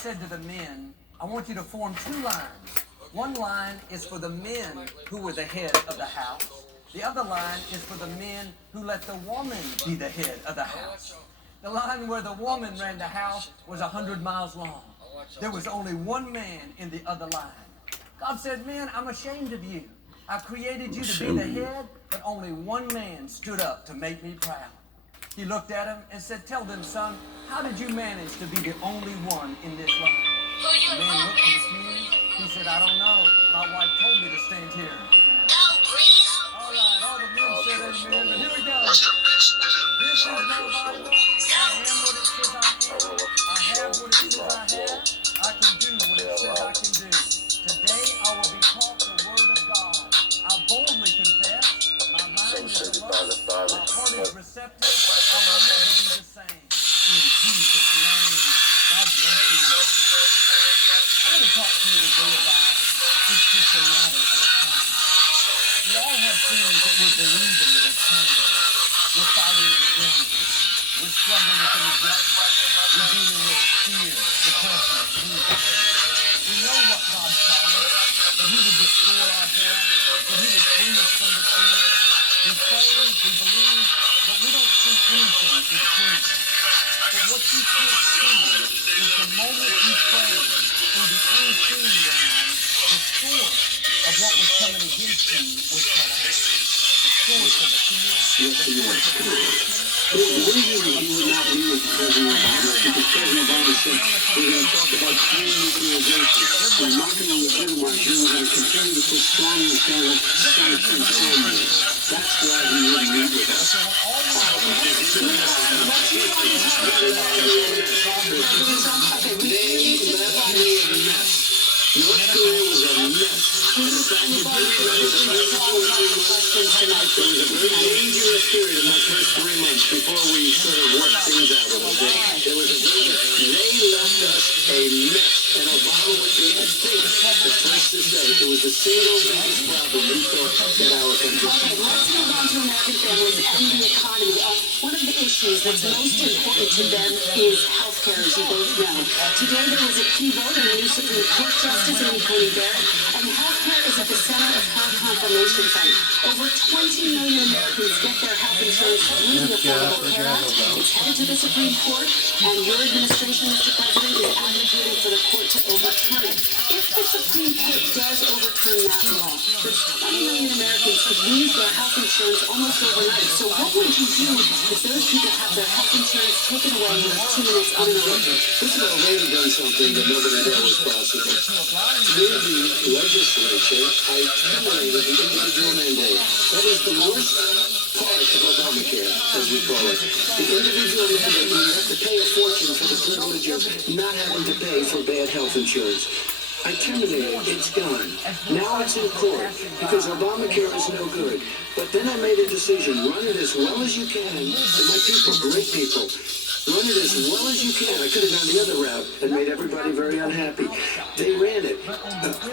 said to the men, I want you to form two lines. One line is for the men who were the head of the house. The other line is for the men who let the woman be the head of the house. The line where the woman ran the house was 100 miles long. There was only one man in the other line. God said, men, I'm ashamed of you. I created you to be the head, but only one man stood up to make me proud. He looked at him and said, tell them, son, how did you manage to be the only one in this line? The man looked confused. He said, I don't know. My wife told me to stand here. All right, all the men said amen, but here we go. This is my Bible. I am what it says I am. I have what it says I have. I can do what it says I can do. Today I will be taught the word of God. I boldly confess. My mind is alert. My heart is receptive. I will never be the same. In Jesus' name. God bless you. I want to talk to you today about it's just a matter of time. We all have things that we're believing that are coming. We're fighting with illness. We're struggling with an addiction. We're dealing with fear, depression, anxiety. We know what God promised, that He would restore our health, that He would free us from the fear. We pray, we believe, but we don't see anything improving. But what you can't see is the moment you pray in the unseen realm, the source of what was coming against you was cut off. The source of the fear, the source of the addiction. The reason that you would not be with President Obama is because President Obama said we're going to talk about denuclearization. We're not going to legitimize you. We're going to continue to put strong and sanctions on you. That's why he wouldn't meet with us. North Korea was a mess. In fact, there was a very dangerous period in my first 3 months before we sort of worked things out a little bit. There was a they left us a mess. And Obama was, I think, the first to say it was the single biggest problem we thought that our country had. Okay, let's move on to American families and the economy. One of the issues that's most important to them is health care, as you both know. Today there was a key vote on a new Supreme Court Justice, Amy Coney Barrett, and health care is at the center of her confirmation fight. Over 20 million Americans get their health insurance through the Affordable Care Act. It's headed to the Supreme Court, and your administration, Mr. President, is advocating for the court to overturn it. If the Supreme Court does overturn that law, 20 million Americans could lose their health insurance almost overnight. So what would you do if those people have their health insurance taken away in 2 minutes on an electric? This is already done something that nobody knew was possible. Through the legislature, I terminated the individual mandate. That is the worst part of Obamacare, as we call it. The individual mandate, where you have to pay a fortune for the privilege of not having to pay for bad health insurance. I terminated it. It's gone. Now it's in court because Obamacare is no good. But then I made a decision. Run it as well as you can. And my people, great people, run it as well as you can. I could have gone the other route and made everybody very unhappy. They ran it.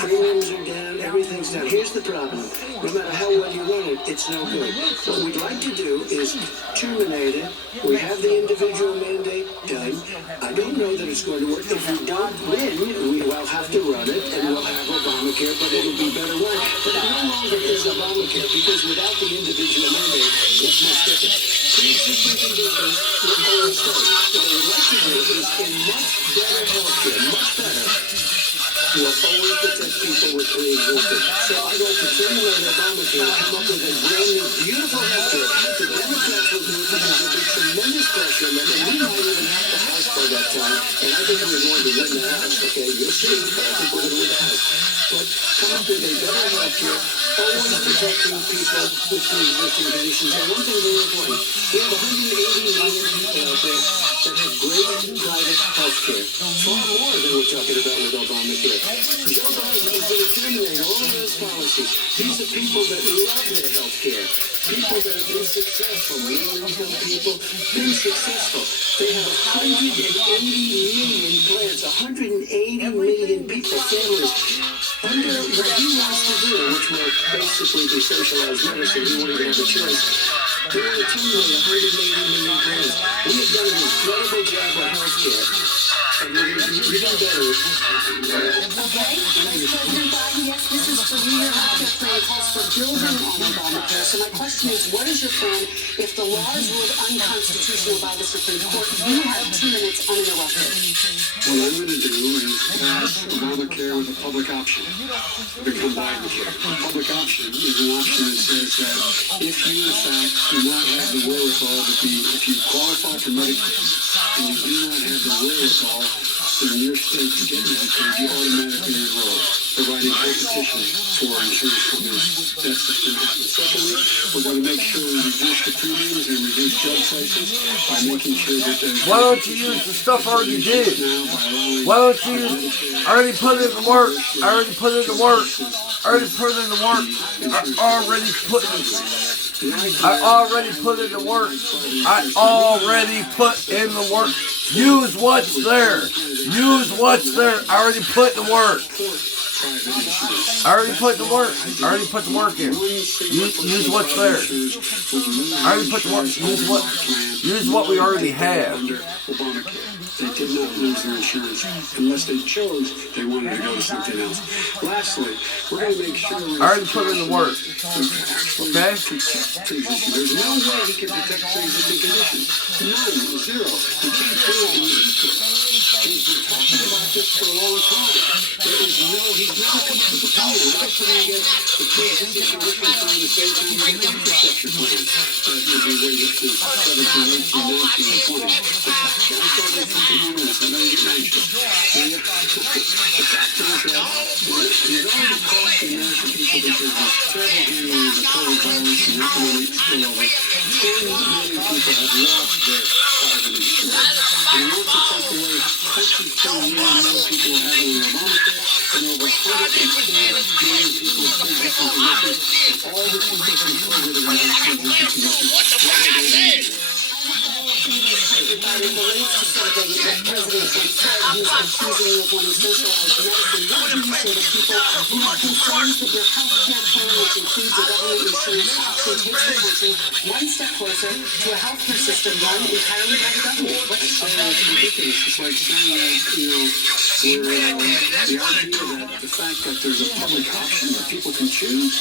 Premiums are down. Everything's down. Here's the problem. No matter how well you run it, it's no good. What we'd like to do is terminate it. We have the individual mandate done. I don't know that it's going to work. If we don't win, we will have to run it, and we'll have Obamacare, but it'll be better run. But it no longer is Obamacare, because without the individual mandate, it's much different. Pre-existing conditions will always stay. What I would like to do is in much better health care, much better, will always protect people with pre-existing. So I'd like to terminate Obamacare and come up with a brand new, beautiful health care. The Democrats will do it because there'll be tremendous pressure on them, and we might even have the House by that time. And I think we're going to win the House, okay? You'll see, but I think we're going to win the House. But come up with a better health care, always protecting people with pre-existing conditions. And one thing very important, we have 180 million people out there that have great private health care. Far more than we're talking about with Obamacare. Joe Biden is going to terminate all of those policies. These are people that love their health care. People that have been successful, middle-income people, been successful. They have 180 million plans, 180 million people, families. Under what he wants to do, which will basically be socialized medicine, he won't even have a choice. They want to terminate 180 million plans. We have done an incredible job on health care. and we're going to do even better. Okay, Vice President Biden, yes, this is for you. Your healthcare plan calls for building on Obamacare. So my question is, what is your plan if the law is ruled unconstitutional by the Supreme Court? You have 2 minutes uninterrupted. What I'm going to do is pass Obamacare with a public option to become Bidencare. Public option is an option that says that if you, in fact, do not have the wherewithal to be, if you qualify for Medicaid and you do not have the wherewithal in your state to get Medicaid, you automatically enroll, providing high petitioning for insurance companies. That's the first happen. Secondly, we're going to make sure we reduce the premiums and reduce drug prices by making sure that there's... Why don't you use the stuff I already did? Why don't you use... I already put it in the work. I already put it in the work. I already put it in the work. I already put it in the work. I already put in the work. Use what's there. Use what's there. I already put the work. I already put the work. I already put the work in. Use what's there. I already put the work. Use what we already have. They did not lose their insurance unless they chose they wanted to go to something else. Lastly, we're going to make sure I already put in the work. Okay? There's no way he can protect pre-existing conditions. None. Zero. He can't do it in equal. He's been talking about this for a long time. He's never come up with a plan. We're not putting against the pre-existing conditions on the same time as an infrastructure plan that would be raised to 17, 18, 19, 20. I know you're anxious. The fact is that he's already cost the American people because of terrible handling of the COVID virus and economic spillover. 10 million people have lost their private insurance. And he wants to take away 22 million people having an Obamacare and over 110 million people with pre-existing conditions. And all the people from COVID are going to have pre-existing conditions. It relates to something that President Trump said. He's accusing you of wanting socialized medicine. What do you say to people who have concerns that your health care plan, which includes a government insurance option, takes the country one step closer to a health care system run entirely by the government? What's It's ridiculous. It's like saying that, the idea that the fact that there's a public option that people can choose,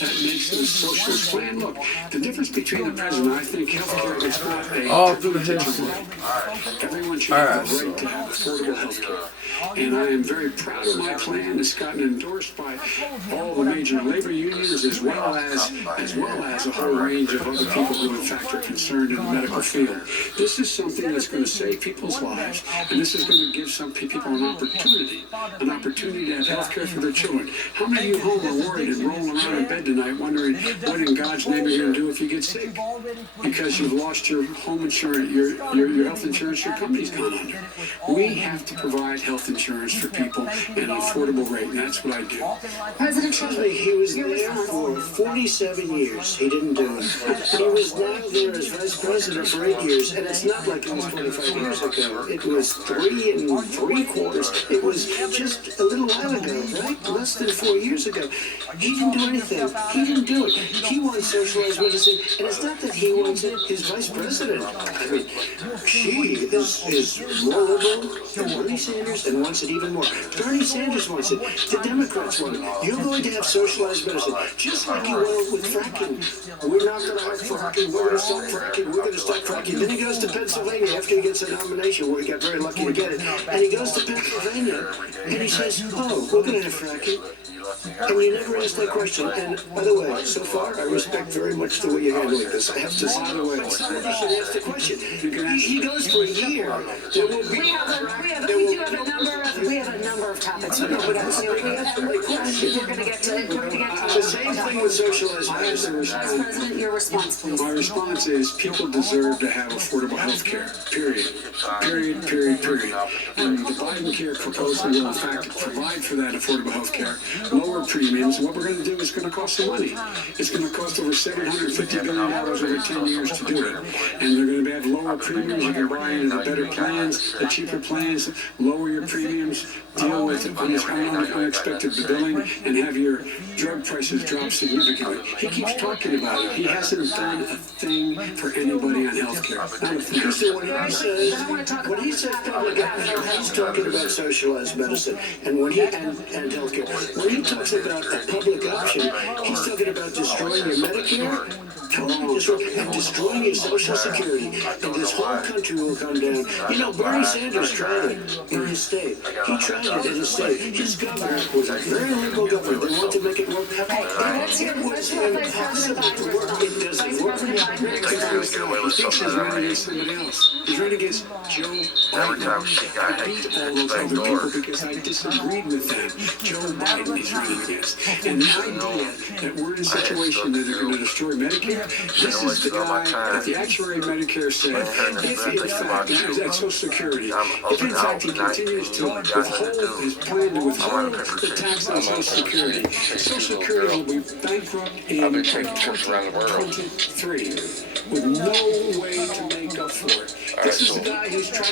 that makes it a socialist plan. Look, the difference between the president, I think healthcare is not a privilege right. Everyone should have the right to have affordable healthcare. And I am very proud of my plan. It's gotten endorsed by all the major labor unions as well as a whole range of other people who in fact are concerned in the medical field. This is something that's going to save people's lives, and this is going to give some people an opportunity to have health care for their children. How many of you home are worried and rolling around in bed tonight wondering what in God's name you're going to do if you get sick? Because you've lost your home insurance, your health insurance, your company's gone under. We have to provide health insurance for people at an affordable rate, and that's what I do. President Trump, he was there for 47 years. He didn't do it. He was now there as vice president for 8 years, and it's not like it was 25 years ago. It was 3 3/4. It was just a little while ago, right? Less than 4 years ago. He didn't do anything. He didn't do it. He wants socialized medicine, and it's not that he wants it. His vice president, I mean, she is more liberal than Bernie Sanders and wants it even more. Bernie Sanders wants it. The Democrats want it. You're going to have socialized medicine, just like you will with fracking. We're not going to have fracking. We're going to stop fracking. We're going to stop fracking. Then he goes to Pennsylvania after he gets a nomination, where he got very lucky to get it. And he goes to Pennsylvania, and he says, oh, we're going to have fracking. And you never ask that question. And by the way, so far, I respect very much the way you're handling this. I have to say, by the way, somebody should ask the question. He goes for a year. There will be we have a number of topics. We're going to get to the same thing with socialized medicine. Vice President, your response, please. My response is people deserve to have affordable health care. Period. And the Biden-Care proposal will, in fact, provide for that affordable health care, lower premiums. What we're going to do is going to cost some money. It's going to cost over $750 billion over 10 years to do it. And they're going to have lower premiums. You can buy into the better plans, the cheaper plans, lower your premiums, deal with unexpected billing and have your drug prices drop significantly. He keeps talking about it. He hasn't done a thing for anybody on healthcare. So when he says public health, he's talking about socialized medicine and healthcare. When he talks about a public option, he's talking about destroying your Medicare, totally destroying your Social Security, and this whole country will come down. You know, Bernie Sanders tried it in his state. He tried it in his state. His government was a very liberal government. They wanted to make it work. It was impossible to work. It doesn't work. He thinks he's running against somebody else. He's running against Joe Biden. I beat all those other people because I disagreed with them. Joe Biden he's running against. And the idea that we're in a situation that they're going to destroy Medicare, this is the guy that the actuary of Medicare said, if in fact, that's Social Security, if in fact he continues to withhold his plan to withhold the tax on Social Security, Social Security will be bankrupt in 2023 with no way to make up for it. This is the guy who's trying